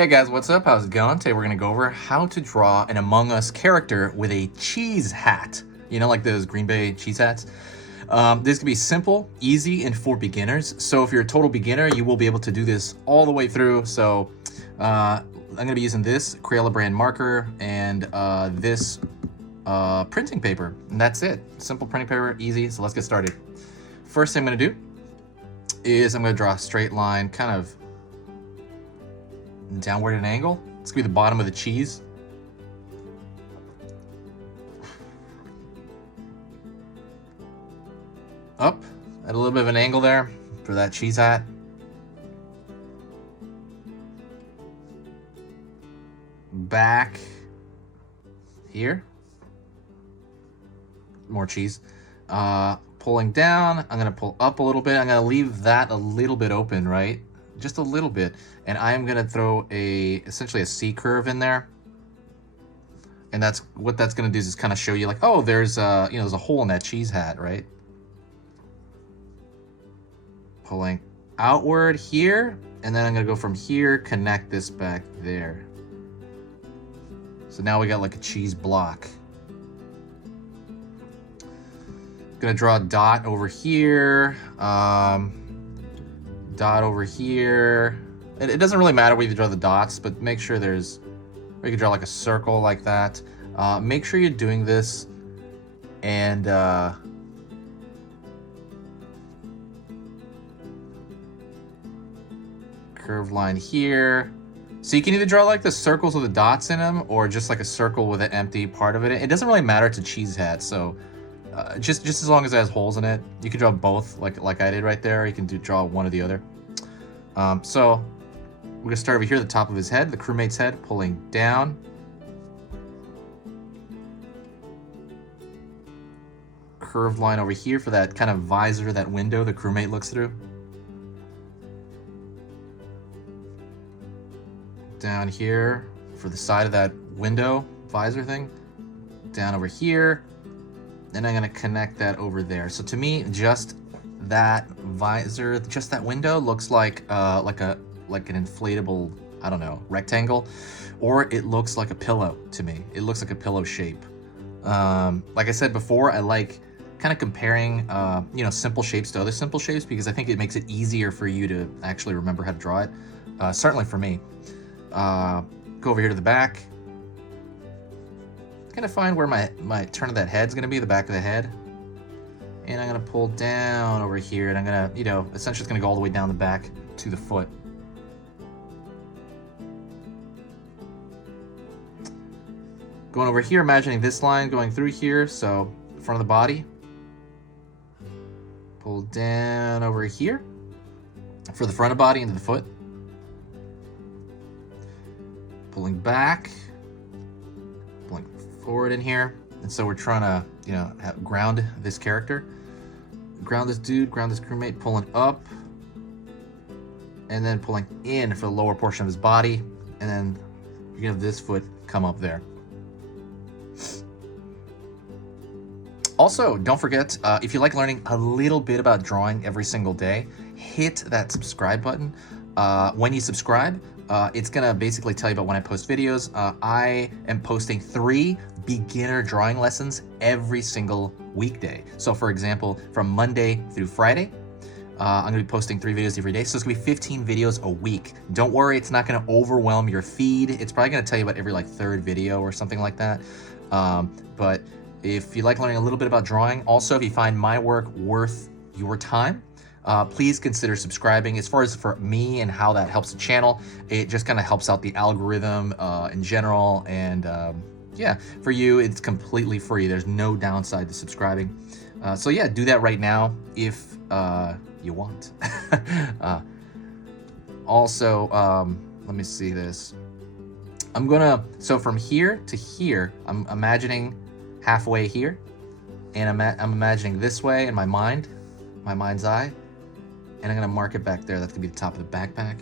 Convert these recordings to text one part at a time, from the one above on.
Hey guys, what's up? How's it going? Today we're going to go over how to draw an Among Us character with a cheese hat. You know, like those Green Bay cheese hats? This can be simple, easy, and for beginners. So if you're a total beginner, you will be able to do this all the way through. So I'm going to be using this Crayola brand marker and this printing paper. And that's it. Simple printing paper, easy. So let's get started. First thing I'm going to do is I'm going to draw a straight line kind of downward at an angle. It's gonna be the bottom of the cheese. Up at a little bit of an angle there for that cheese hat. Back here. More cheese. Pulling down, I'm gonna pull up a little bit. I'm gonna leave that a little bit open, right? Just a little bit, and I am gonna throw essentially a C curve in there, and that's what that's gonna do is just kind of show you like, oh, there's there's a hole in that cheese hat, right? Pulling outward here, and then I'm gonna go from here, connect this back there. So now we got like a cheese block. Gonna draw a dot over here. Dot over here. It doesn't really matter where you draw the dots, but make sure or you can draw like a circle like that. Make sure you're doing this and curved line here. So you can either draw like the circles with the dots in them or just like a circle with an empty part of it. It doesn't really matter, it's a cheese hat, so just as long as it has holes in it. You can draw both like I did right there. You can draw one or the other. So we're gonna start over here at the top of his head, the crewmate's head, pulling down. Curved line over here for that kind of visor, that window the crewmate looks through. Down here for the side of that window visor thing. Down over here. And I'm gonna connect that over there. So to me, just that visor, just that window looks like an inflatable, I don't know, rectangle, or it looks like a pillow to me. It looks like a pillow shape. Like I said before, I like kind of comparing, simple shapes to other simple shapes because I think it makes it easier for you to actually remember how to draw it. Certainly for me. Go over here to the back. Gonna find where my turn of that head's gonna be, the back of the head. And I'm gonna pull down over here and I'm gonna, essentially it's gonna go all the way down the back to the foot. Going over here, imagining this line going through here, so front of the body. Pull down over here for the front of body into the foot. Pulling back. Pulling forward in here, and so we're trying to ground this character, ground this dude, ground this crewmate, pulling up and then pulling in for the lower portion of his body, and then you're gonna have this foot come up there. Also, don't forget, if you like learning a little bit about drawing every single day, hit that subscribe button. When you subscribe, it's gonna basically tell you about when I post videos. I am posting 3 beginner drawing lessons every single weekday. So for example, from Monday through Friday, I'm gonna be posting 3 videos every day. So it's gonna be 15 videos a week. Don't worry, it's not gonna overwhelm your feed. It's probably gonna tell you about every 3rd video or something like that. But if you like learning a little bit about drawing, also if you find my work worth your time, please consider subscribing. As far as for me and how that helps the channel, it just kind of helps out the algorithm in general. And yeah, for you, it's completely free. There's no downside to subscribing. So yeah, do that right now if you want. Also, let me see this. So from here to here, I'm imagining halfway here. And I'm imagining this way in my mind's eye. And I'm gonna mark it back there. That's gonna be the top of the backpack.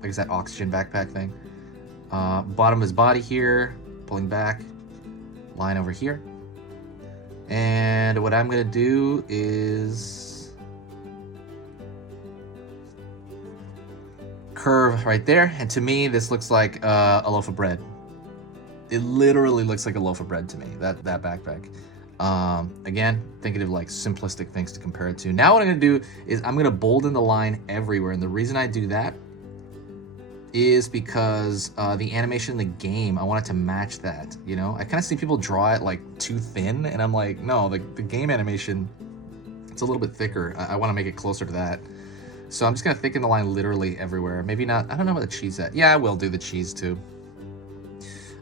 Like, is that oxygen backpack thing? Bottom of his body here, pulling back, line over here. And what I'm gonna do is curve right there. And to me, this looks like a loaf of bread. It literally looks like a loaf of bread to me, that backpack. Again, thinking of like simplistic things to compare it to. Now what I'm gonna do is I'm gonna bolden the line everywhere. And the reason I do that is because the animation in the game, I want it to match that, you know? I kind of see people draw it like too thin, and I'm like, no, the game animation, it's a little bit thicker. I want to make it closer to that. So I'm just gonna thicken the line literally everywhere. Maybe not, I don't know about the cheese at. Yeah, I will do the cheese too.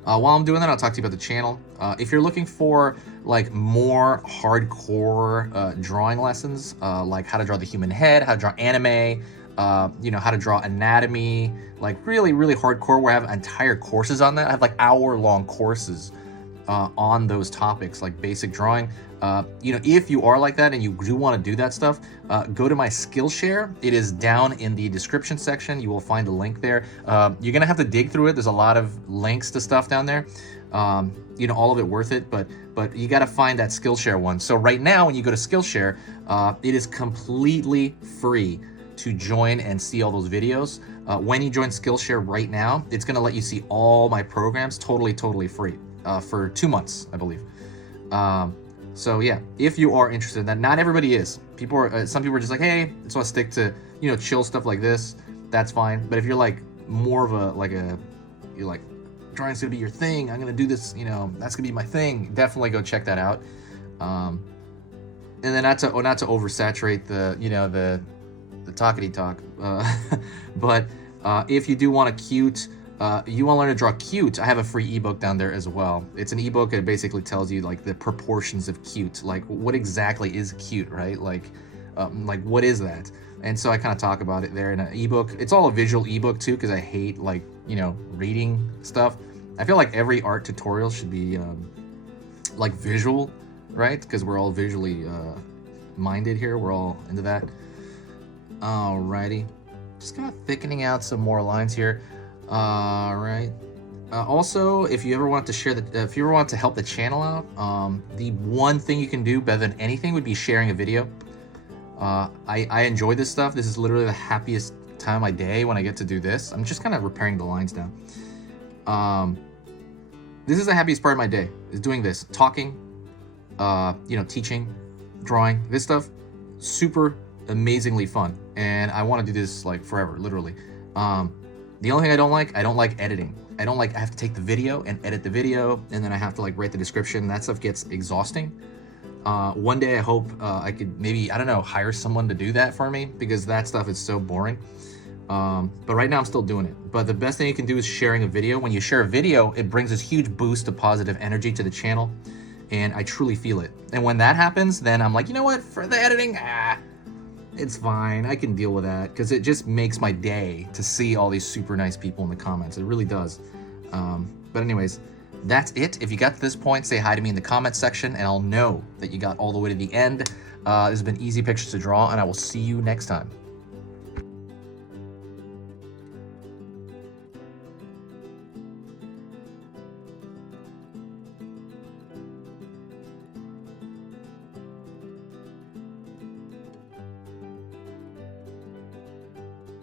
While I'm doing that, I'll talk to you about the channel. If you're looking for like more hardcore drawing lessons, like how to draw the human head, how to draw anime, you know, how to draw anatomy, like really, really hardcore, where I have entire courses on that. I have like hour-long courses on those topics, like basic drawing. You know, if you are like that and you do want to do that stuff, go to my Skillshare. It is down in the description section. You will find a link there. You're gonna have to dig through it. There's a lot of links to stuff down there. You know, all of it worth it, but you got to find that Skillshare one. So right now, when you go to Skillshare, it is completely free to join and see all those videos. When you join Skillshare right now, it's gonna let you see all my programs totally free for 2 months, I believe. So yeah, if you are interested in that, not everybody is. People are, some people are just like, hey, I just want to stick to, you know, chill stuff like this. That's fine. But if you're like more of you're like, drawing's gonna be your thing, I'm gonna do this, you know, that's gonna be my thing, definitely go check that out. And then not to oversaturate the, you know, the talkity talk, but if you do want a cute, you want to learn to draw cute, I have a free ebook down there as well. It's an ebook that basically tells you like the proportions of cute, like what exactly is cute, right? Like what is that? And so I kind of talk about it there in an ebook. It's all a visual ebook too, because I hate, like, you know, reading stuff. I feel like every art tutorial should be like visual, right? Because we're all visually minded here. We're all into that. Alrighty, just kind of thickening out some more lines here. Right. Also, if you ever want to share if you ever want to help the channel out, the one thing you can do better than anything would be sharing a video. I enjoy this stuff. This is literally the happiest time of my day when I get to do this. I'm just kind of repairing the lines now. This is the happiest part of my day, is doing this, talking, you know, teaching, drawing. This stuff, super amazingly fun, and I want to do this like forever, literally. The only thing I don't like editing. I have to take the video and edit the video, and then I have to like write the description. That stuff gets exhausting. One day I hope I could maybe, I don't know, hire someone to do that for me, because that stuff is so boring. But right now I'm still doing it. But the best thing you can do is sharing a video. When you share a video, it brings this huge boost of positive energy to the channel, and I truly feel it. And when that happens, then I'm like, you know what, for the editing, it's fine, I can deal with that, because it just makes my day to see all these super nice people in the comments. It really does. But anyways, that's it. If you got to this point, say hi to me in the comments section, and I'll know that you got all the way to the end. This has been Easy Pictures to Draw, and I will see you next time.